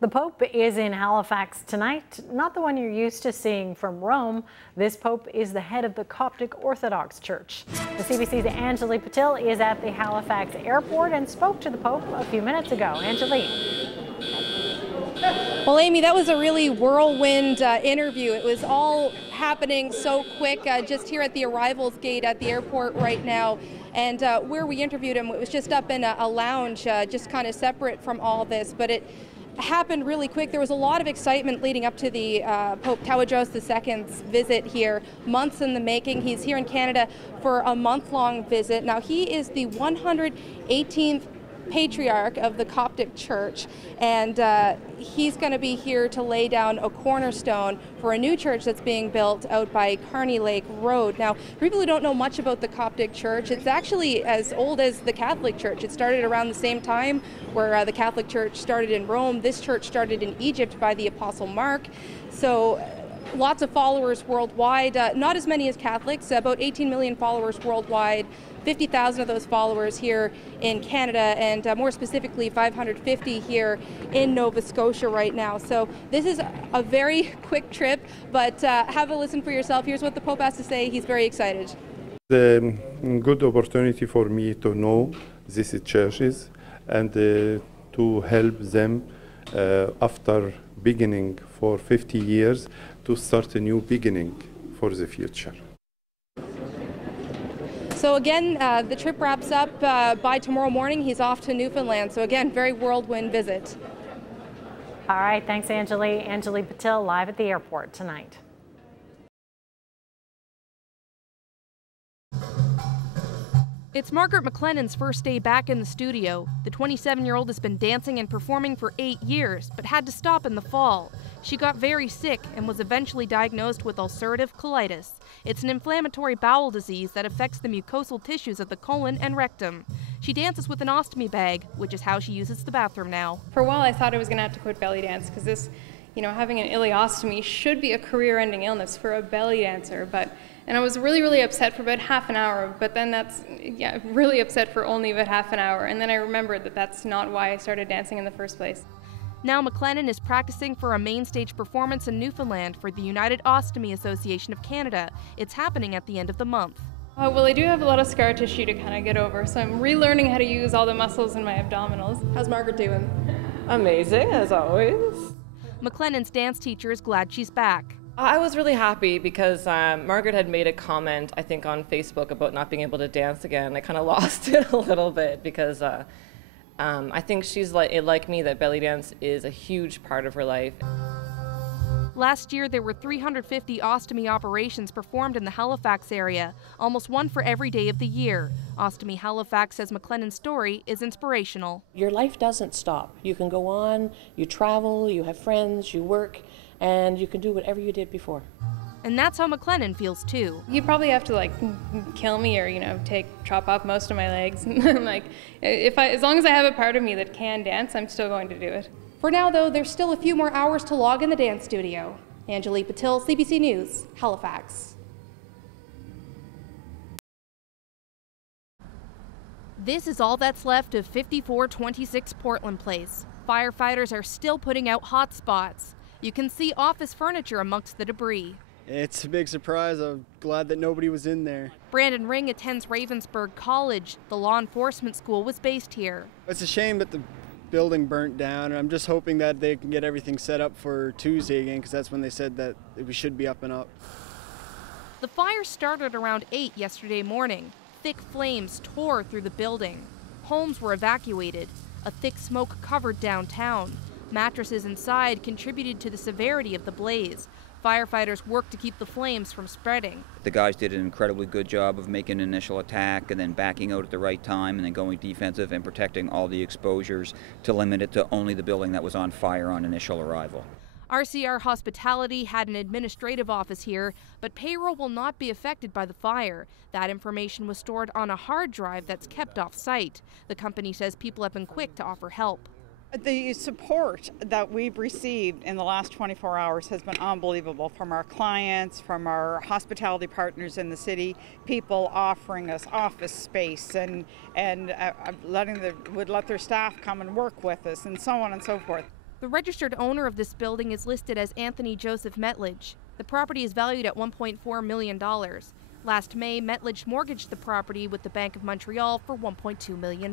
The Pope is in Halifax tonight, not the one you're used to seeing from Rome. This Pope is the head of the Coptic Orthodox Church. The CBC's Anjuli Patil is at the Halifax airport and spoke to the Pope a few minutes ago. Anjuli. Well, Amy, that was a really whirlwind interview. It was all happening so quick, just here at the arrivals gate at the airport right now. And where we interviewed him, it was just up in a lounge, just kind of separate from all this. But it happened really quick. There was a lot of excitement leading up to the Pope Tawadros II's visit here, months in the making. He's here in Canada for a month-long visit. Now, he is the 118th Patriarch of the Coptic Church, and he's going to be here to lay down a cornerstone for a new church that's being built out by Carney Lake Road. Now, for people who don't know much about the Coptic Church, it's actually as old as the Catholic Church. It started around the same time where the Catholic Church started in Rome. This church started in Egypt by the Apostle Mark. So lots of followers worldwide, not as many as Catholics, about 18 million followers worldwide, 50,000 of those followers here in Canada, and more specifically 550 here in Nova Scotia right now. So this is a very quick trip, but have a listen for yourself. Here's what the Pope has to say. He's very excited. It's a good opportunity for me to know these churches and to help them after beginning for 50 years to start a new beginning for the future. So again, the trip wraps up by tomorrow morning. He's off to Newfoundland. So again, very whirlwind visit. All right, thanks, Anjuli. Anjuli Patil live at the airport tonight. It's Margaret MacLennan's first day back in the studio. The 27-year-old has been dancing and performing for 8 years, but had to stop in the fall. She got very sick and was eventually diagnosed with ulcerative colitis. It's an inflammatory bowel disease that affects the mucosal tissues of the colon and rectum. She dances with an ostomy bag, which is how she uses the bathroom now. For a while I thought I was going to have to quit belly dance because this, having an ileostomy should be a career-ending illness for a belly dancer, and I was really, really upset for about half an hour, but then really upset for only about half an hour. And then I remembered that that's not why I started dancing in the first place. Now MacLennan is practicing for a main stage performance in Newfoundland for the United Ostomy Association of Canada. It's happening at the end of the month. Well, I do have a lot of scar tissue to kind of get over, so I'm relearning how to use all the muscles in my abdominals. How's Margaret doing? Amazing, as always. MacLennan's dance teacher is glad she's back. I was really happy because Margaret had made a comment, I think, on Facebook about not being able to dance again. I kind of lost it a little bit because I think she's like me, that belly dance is a huge part of her life. Last year, there were 350 ostomy operations performed in the Halifax area, almost one for every day of the year. Ostomy Halifax says MacLennan's story is inspirational. Your life doesn't stop. You can go on, you travel, you have friends, you work, and you can do whatever you did before. And that's how MacLennan feels too. You probably have to kill me or chop off most of my legs. As long as I have a part of me that can dance, I'm still going to do it. For now though, there's still a few more hours to log in the dance studio. Anjuli Patil, CBC News, Halifax. This is all that's left of 5426 Portland Place. Firefighters are still putting out hot spots. You can see office furniture amongst the debris. It's a big surprise. I'm glad that nobody was in there. Brandon Ring attends Ravensburg College. The law enforcement school was based here. It's a shame that the building burnt down, and I'm just hoping that they can get everything set up for Tuesday again, because that's when they said that we should be up and up. The fire started around 8 yesterday morning. Thick flames tore through the building. Homes were evacuated. A thick smoke covered downtown. Mattresses inside contributed to the severity of the blaze. Firefighters worked to keep the flames from spreading. The guys did an incredibly good job of making an initial attack and then backing out at the right time and then going defensive and protecting all the exposures to limit it to only the building that was on fire on initial arrival. RCR Hospitality had an administrative office here, but payroll will not be affected by the fire. That information was stored on a hard drive that's kept off-site. The company says people have been quick to offer help. The support that we've received in the last 24 hours has been unbelievable from our clients, from our hospitality partners in the city, people offering us office space and would let their staff come and work with us and so on and so forth. The registered owner of this building is listed as Anthony Joseph Metledge. The property is valued at $1.4 million. Last May, Metledge mortgaged the property with the Bank of Montreal for $1.2 million.